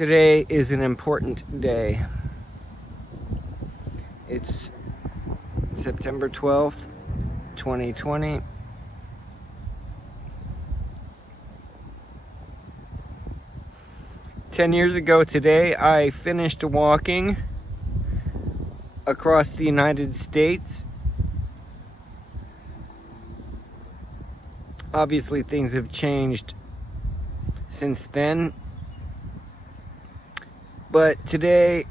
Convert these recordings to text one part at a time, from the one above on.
Today is an important day. It's September 12th, 2020. Ten years ago today, I finished walking across the United States. Obviously, things have changed since then. But today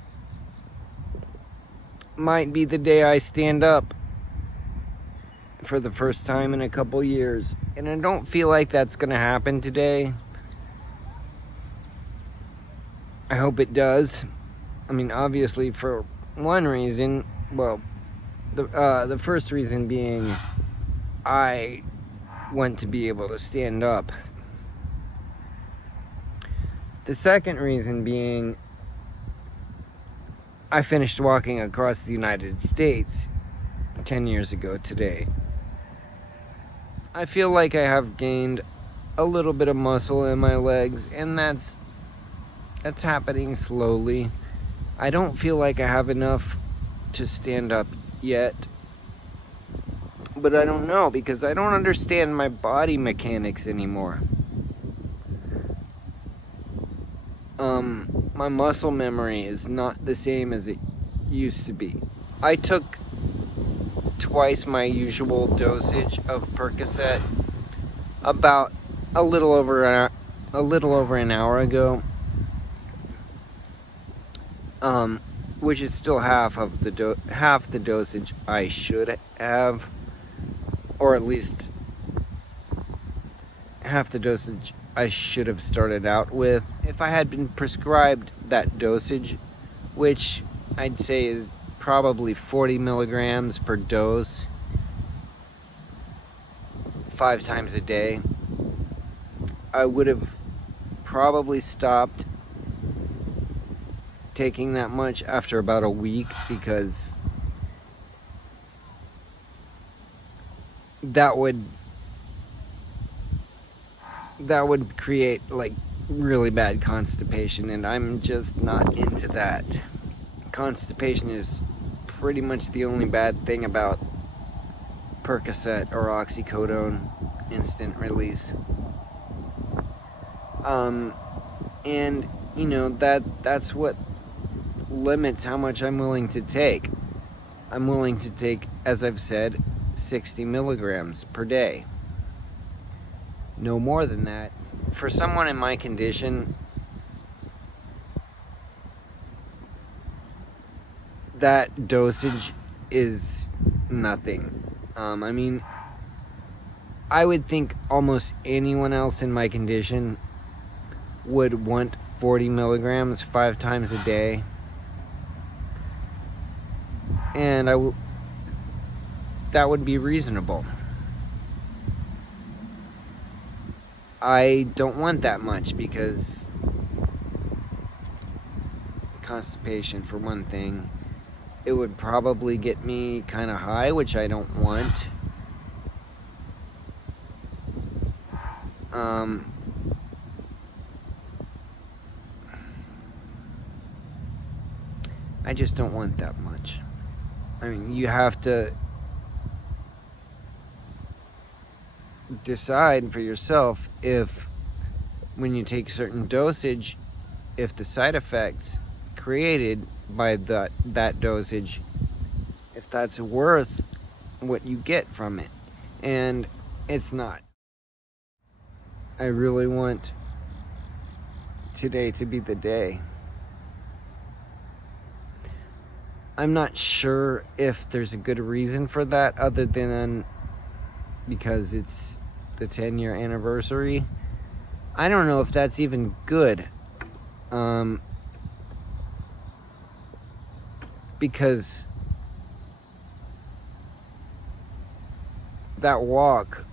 might be the day I stand up for the first time in a couple years. And I don't feel like that's going to happen today. I hope it does. I mean, obviously, for one reason, well, the first reason being I want to be able to stand up. The second reason being I finished walking across the United States 10 years ago today. I feel like I have gained a little bit of muscle in my legs, and that's happening slowly. I don't feel like I have enough to stand up yet, but I don't know because I don't understand my body mechanics anymore. My muscle memory is not the same as it used to be. I took twice my usual dosage of Percocet about a little over an hour ago, which is still half the dosage I should have, or at least half the dosage I should have started out with. If I had been prescribed that dosage, which I'd say is probably 40 milligrams per dose, 5 times a day, I would have probably stopped taking that much after about a week, because that would create like really bad constipation, and I'm just not into that. Constipation is pretty much the only bad thing about Percocet or oxycodone instant release. And you know, that's what limits how much I'm willing to take. I'm willing to take, as I've said, 60 milligrams per day. No more than that. For someone in my condition, that dosage is nothing. I mean, I would think almost anyone else in my condition would want 40 milligrams 5 times a day. And that would be reasonable. I don't want that much because constipation, for one thing. It would probably get me kind of high, which I don't want. I just don't want that much. I mean, you have to decide for yourself if, when you take certain dosage, if the side effects created by that dosage, if that's worth what you get from it. And it's not. I really want today to be the day. I'm not sure if there's a good reason for that other than because it's the 10-year anniversary. I don't know if that's even good. Because that walk,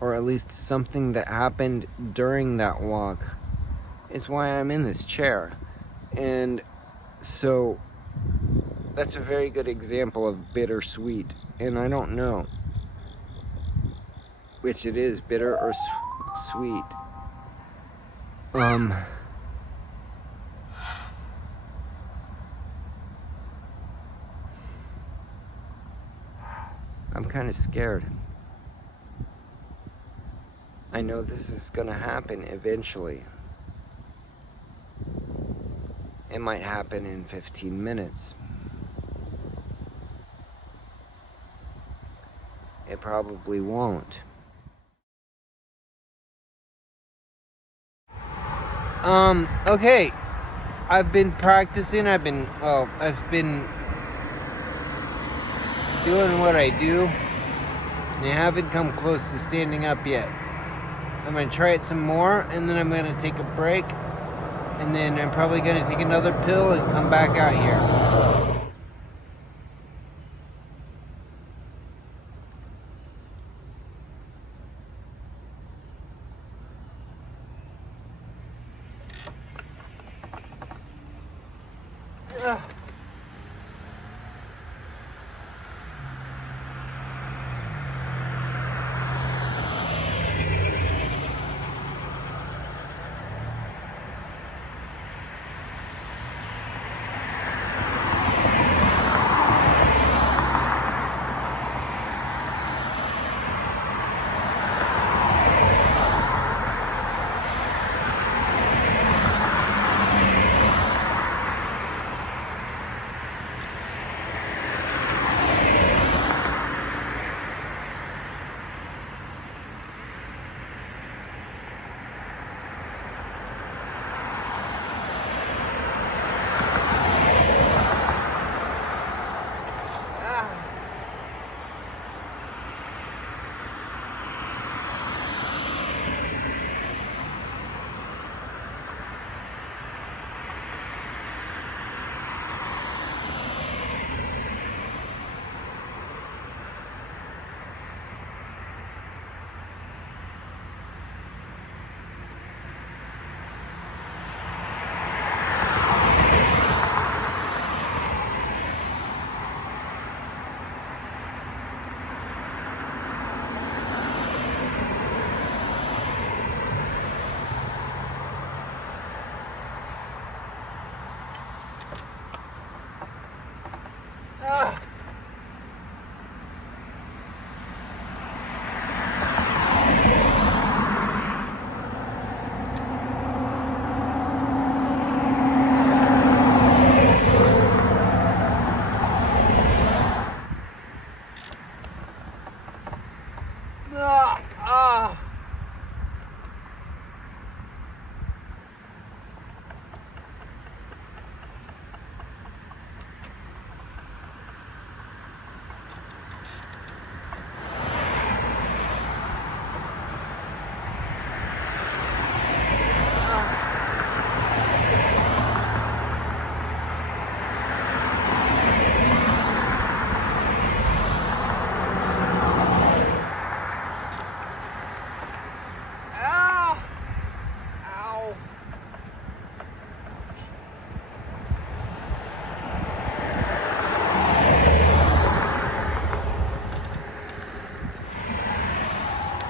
or at least something that happened during that walk, is why I'm in this chair. And so that's a very good example of bittersweet. And I don't know which it is, bitter or sweet. kind of scared. I know this is going to happen eventually. It might happen in 15 minutes. It probably won't. Okay. I've been practicing. I've been doing what I do. And I haven't come close to standing up yet. I'm going to try it some more, and then I'm going to take a break. And then I'm probably going to take another pill and come back out here.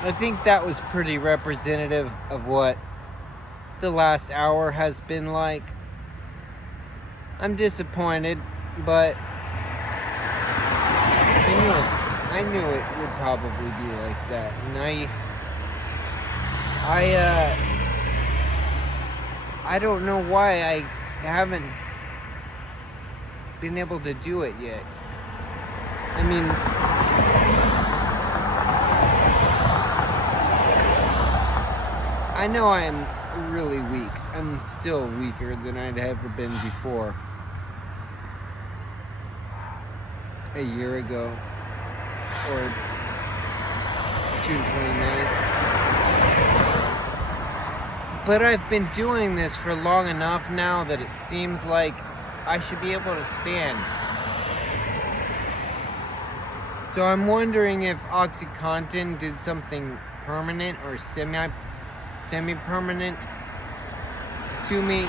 I think that was pretty representative of what the last hour has been like. I'm disappointed, but I knew it would probably be like that. And I don't know why I haven't been able to do it yet. I mean, I know I am really weak. I'm still weaker than I'd ever been before. A year ago, or June 29th. But I've been doing this for long enough now that it seems like I should be able to stand. So I'm wondering if OxyContin did something permanent or semi-permanent to me.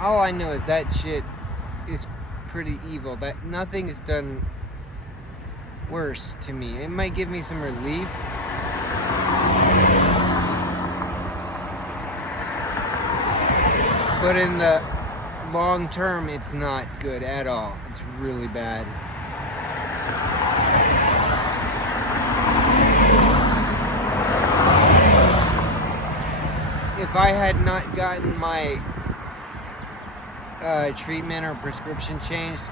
All I know is that shit is pretty evil. That nothing is done worse to me. It might give me some relief. But in the long term, it's not good at all. It's really bad. If I had not gotten my treatment or prescription changed,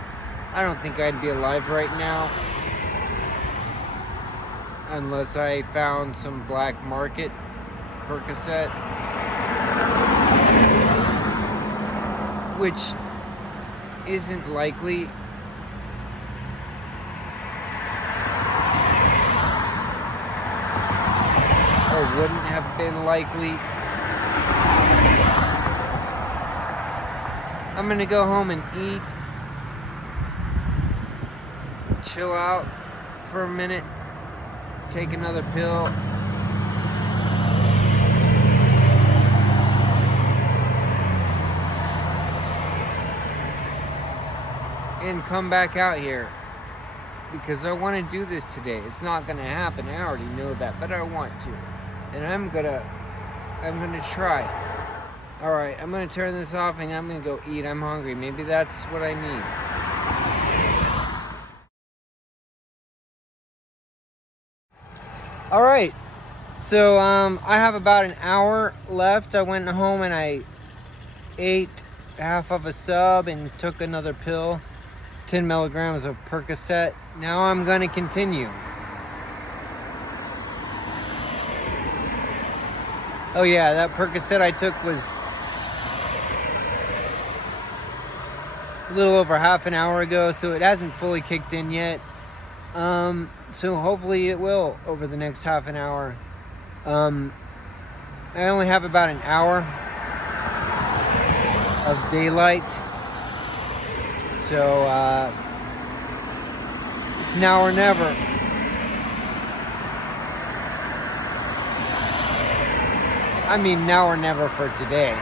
I don't think I'd be alive right now. Unless I found some black market Percocet. Which isn't likely. Or wouldn't have been likely. I'm gonna go home and eat. Chill out for a minute. Take another pill. And come back out here. Because I want to do this today. It's not gonna happen. I already know that, but I want to. And I'm gonna try. Alright, I'm gonna turn this off and I'm gonna go eat. I'm hungry. Maybe that's what I need. Alright, so I have about an hour left. I went home and I ate half of a sub and took another pill, 10 milligrams of Percocet. Now I'm going to continue. Oh yeah, that Percocet I took was a little over half an hour ago, so it hasn't fully kicked in yet. So hopefully it will over the next half an hour. I only have about an hour of daylight. So, it's now or never. I mean, now or never for today.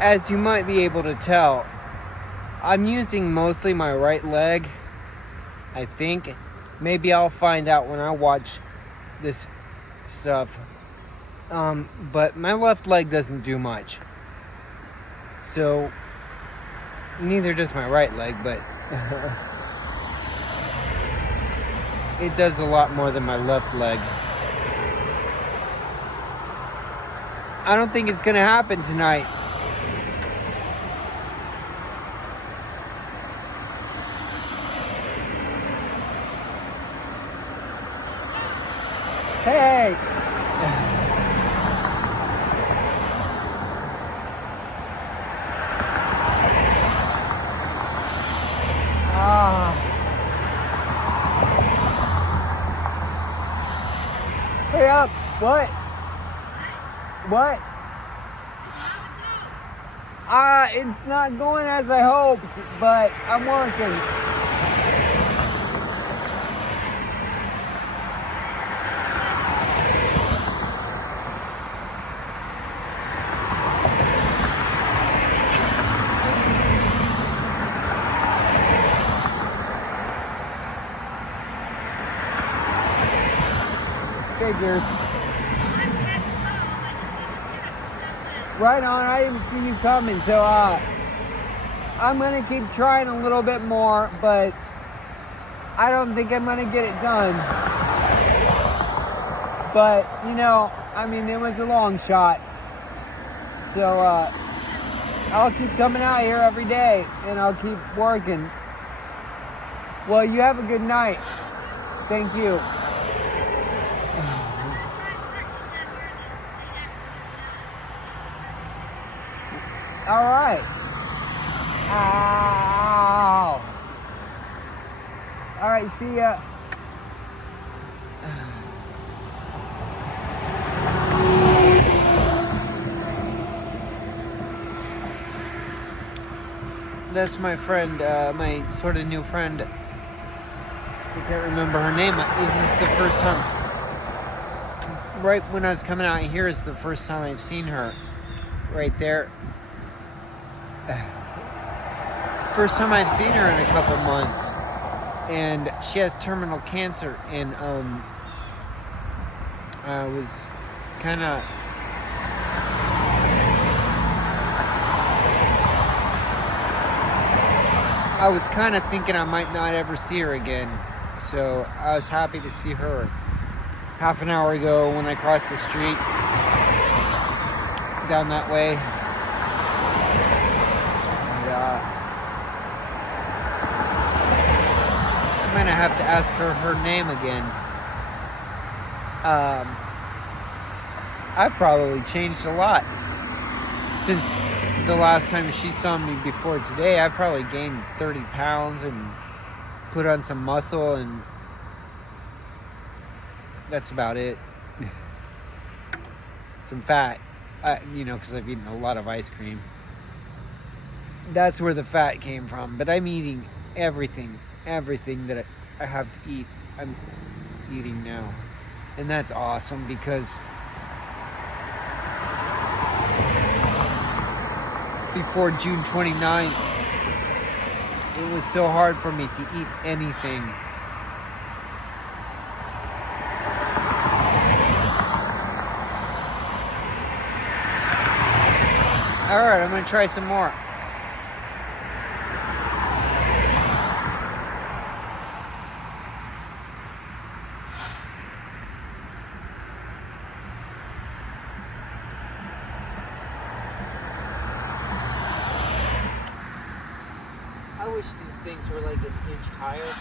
as you might be able to tell, I'm using mostly my right leg, I think. Maybe I'll find out when I watch this stuff. But my left leg doesn't do much. So, neither does my right leg, but it does a lot more than my left leg. I don't think it's going to happen tonight. Hey! Hurry up! What? What? It's not going as I hoped, but I'm working. Figures. Right on, I didn't see you coming, so I'm gonna keep trying a little bit more, but I don't think I'm gonna get it done. But, you know, I mean, it was a long shot. So, I'll keep coming out here every day, and I'll keep working. Well, you have a good night. Thank you. All right. Ow. All right, see ya. That's my friend, my sort of new friend. I can't remember her name. This is the first time. Right when I was coming out here is the first time I've seen her. Right there. First time I've seen her in a couple months. And she has terminal cancer. And I was kind of... I was kind of thinking I might not ever see her again. So I was happy to see her half an hour ago when I crossed the street down that way. And, I'm going to have to ask her name again. I've probably changed a lot since the last time she saw me before today. I probably gained 30 pounds and put on some muscle, and that's about it. Some fat, because I've eaten a lot of ice cream. That's where the fat came from. But I'm eating everything that I have to eat. I'm eating now. And that's awesome because before June 29th, it was so hard for me to eat anything. Alright, I'm going to try some more. I wish these things were like an inch higher.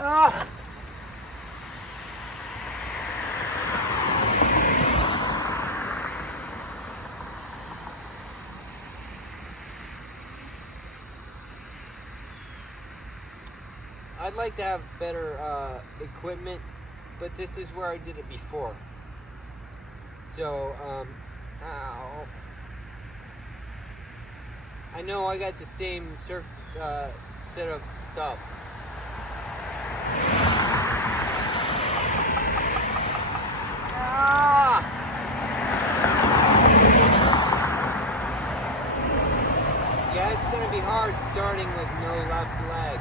Ah! I'd like to have better equipment, but this is where I did it before. So, ow. I know I got the same set of stuff. Ah! Yeah, it's gonna be hard starting with no left leg.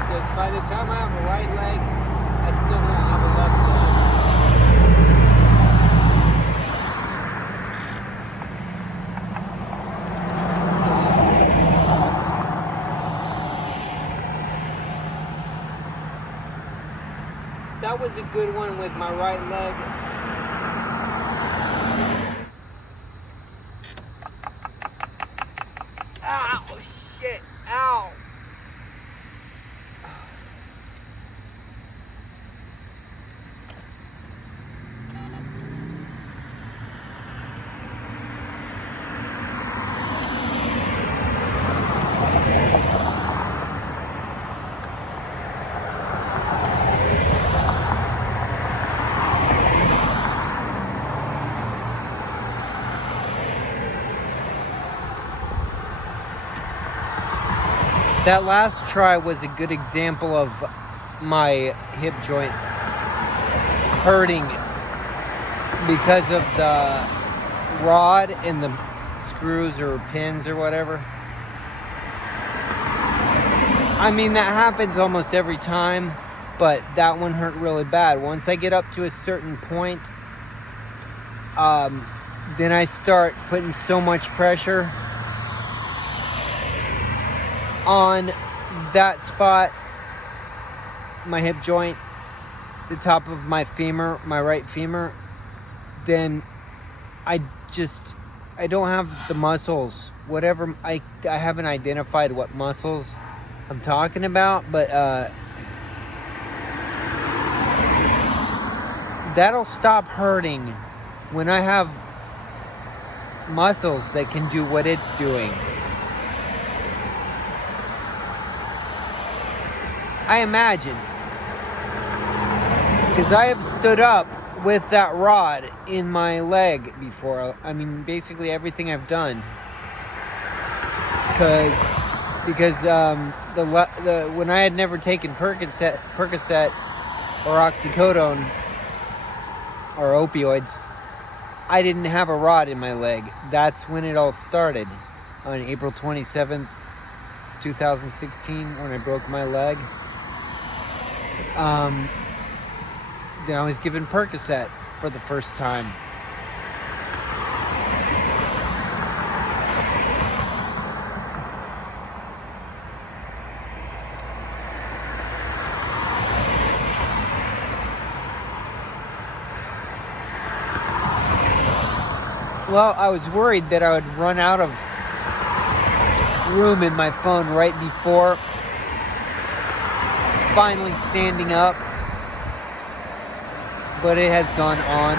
Because by the time I have a right leg, I still won't have a left leg. That was a good one with my right leg. Ow, shit, ow. That last try was a good example of my hip joint hurting because of the rod and the screws or pins or whatever. I mean, that happens almost every time, but that one hurt really bad. Once I get up to a certain point, then I start putting so much pressure on that spot, my hip joint, the top of my femur, my right femur, then I don't have the muscles, whatever. I haven't identified what muscles I'm talking about, but that'll stop hurting when I have muscles that can do what it's doing. I imagine, because I have stood up with that rod in my leg before. I mean, basically everything I've done, because when I had never taken Percocet or oxycodone or opioids, I didn't have a rod in my leg. That's when it all started, on April 27th, 2016, when I broke my leg. Then I was given Percocet for the first time. Well, I was worried that I would run out of room in my phone right before finally standing up, but it has gone on,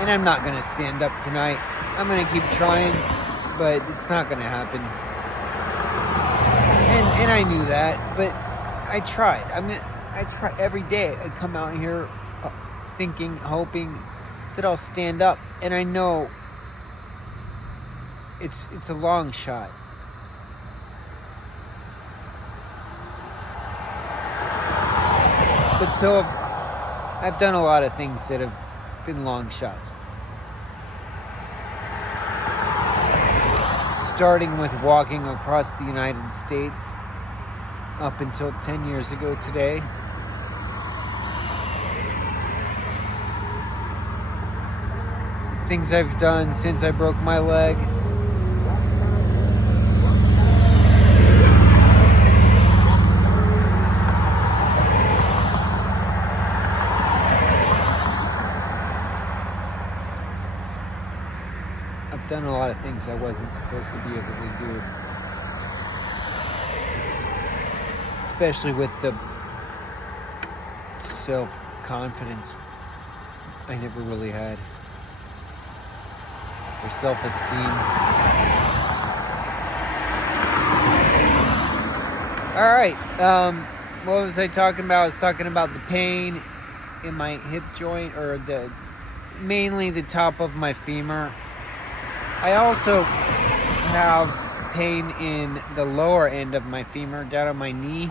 and I'm not going to stand up tonight. I'm going to keep trying, but it's not going to happen. And I knew that, but I tried. I try every day. I come out here thinking, hoping that I'll stand up, and I know it's a long shot. But so I've done a lot of things that have been long shots. Starting with walking across the United States up until 10 years ago today. Things I've done since I broke my leg. I've done a lot of things I wasn't supposed to be able to do. Especially with the self-confidence I never really had. Or self-esteem. Alright, what was I talking about? I was talking about the pain in my hip joint, or mainly the top of my femur. I also have pain in the lower end of my femur, down on my knee,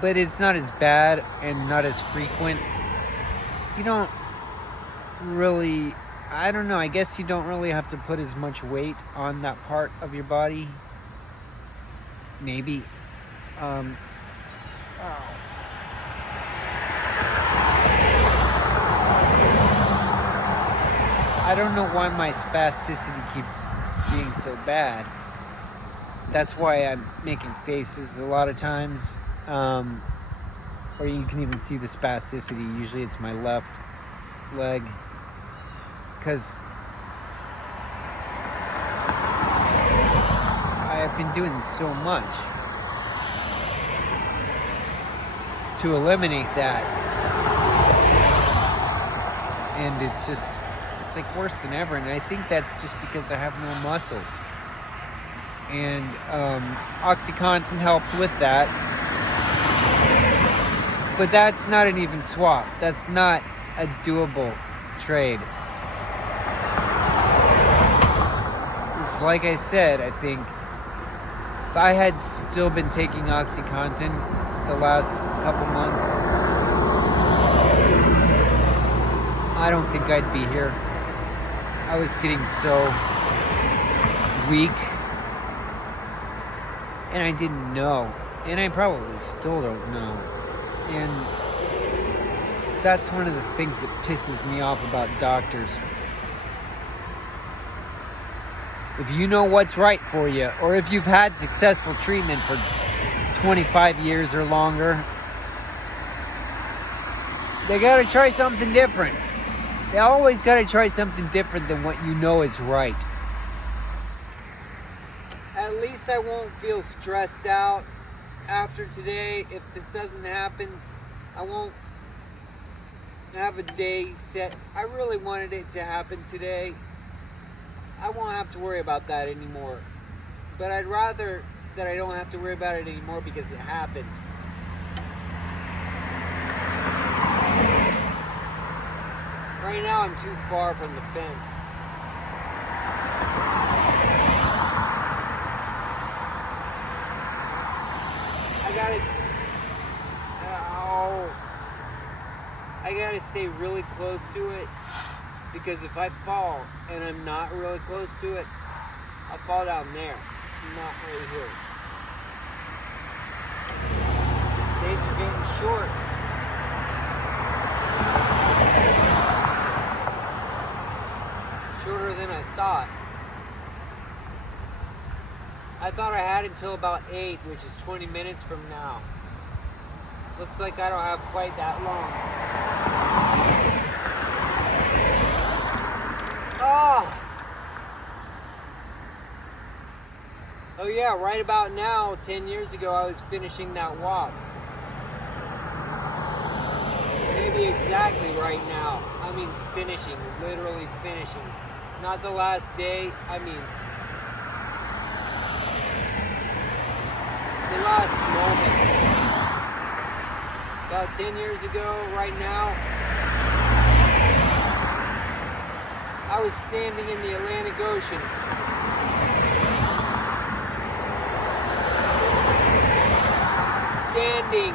but it's not as bad and not as frequent. You don't really, I don't know, I guess you don't really have to put as much weight on that part of your body. Maybe. I don't know why my spasticity keeps being so bad. That's why I'm making faces a lot of times. Or you can even see the spasticity. Usually it's my left leg. Because I've been doing so much to eliminate that. And it's like worse than ever. And I think that's just because I have no muscles. And OxyContin helped with that. But that's not an even swap. That's not a doable trade. It's like I said, I think if I had still been taking OxyContin the last couple months, I don't think I'd be here. I was getting so weak. And I didn't know. And I probably still don't know. And that's one of the things that pisses me off about doctors. If you know what's right for you, or if you've had successful treatment for 25 years or longer, they gotta try something different. They always gotta try something different than what you know is right. At least I won't feel stressed out after today. If this doesn't happen, I won't have a day set. I really wanted it to happen today. I won't have to worry about that anymore. But I'd rather that I don't have to worry about it anymore because it happened. Right now I'm too far from the fence. I gotta stay really close to it, because if I fall and I'm not really close to it, I'll fall down there, not right here. Days are getting short. Shorter than I thought. I thought I had until about 8, which is 20 minutes from now. Looks like I don't have quite that long. Oh yeah, right about now, 10 years ago, I was finishing that walk. Maybe exactly right now. I mean finishing, literally finishing. Not the last day, I mean the last moment. About 10 years ago, right now, I was standing in the Atlantic Ocean. Standing.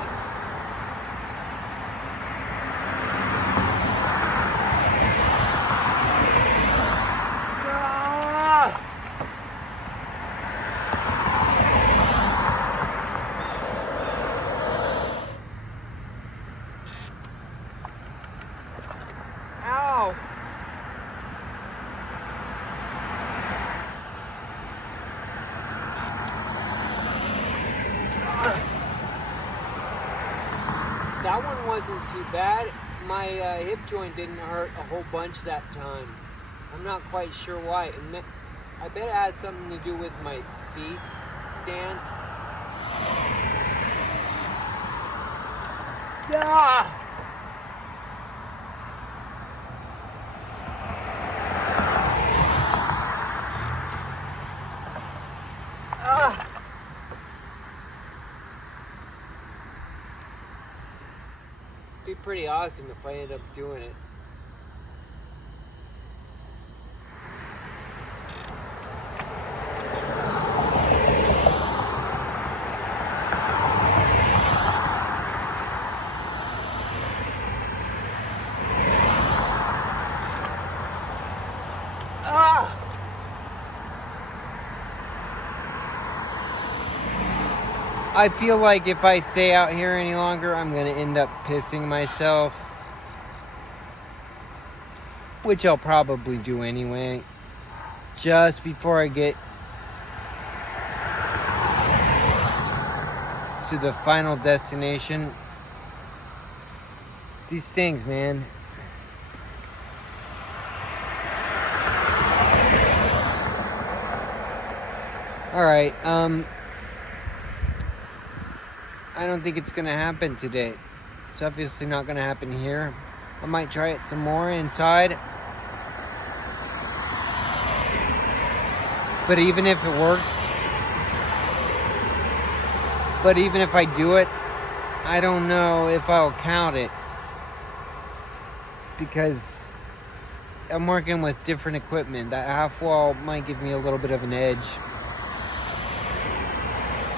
Ow! That one wasn't too bad. My hip joint didn't hurt a whole bunch that time. I'm not quite sure why. I bet it has something to do with my feet stance. Ah! Ah! It'd be pretty awesome if I end up doing it. I feel like if I stay out here any longer, I'm going to end up pissing myself. Which I'll probably do anyway. Just before I get to the final destination. These things, man. Alright, I don't think it's going to happen today. It's obviously not going to happen here. I might try it some more inside. But even if it works, even if I do it, I don't know if I'll count it. Because I'm working with different equipment. That half wall might give me a little bit of an edge.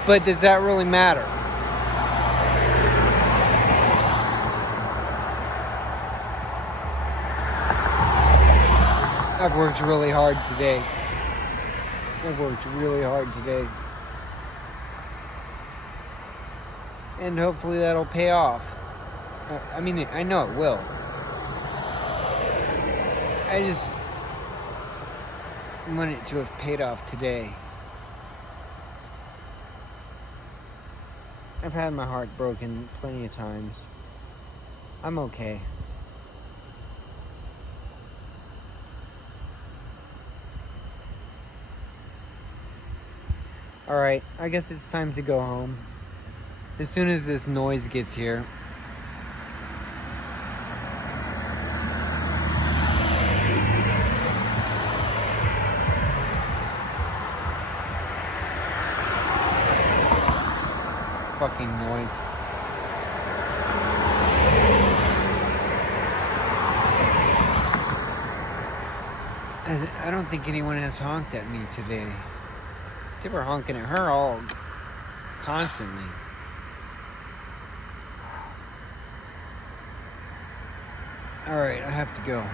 But does that really matter? I've worked really hard today. And hopefully that'll pay off. I mean, I know it will. I just want it to have paid off today. I've had my heart broken plenty of times. I'm okay. Alright, I guess it's time to go home. As soon as this noise gets here. Fucking noise. I don't think anyone has honked at me today. They were honking at her all constantly. Alright, I have to go.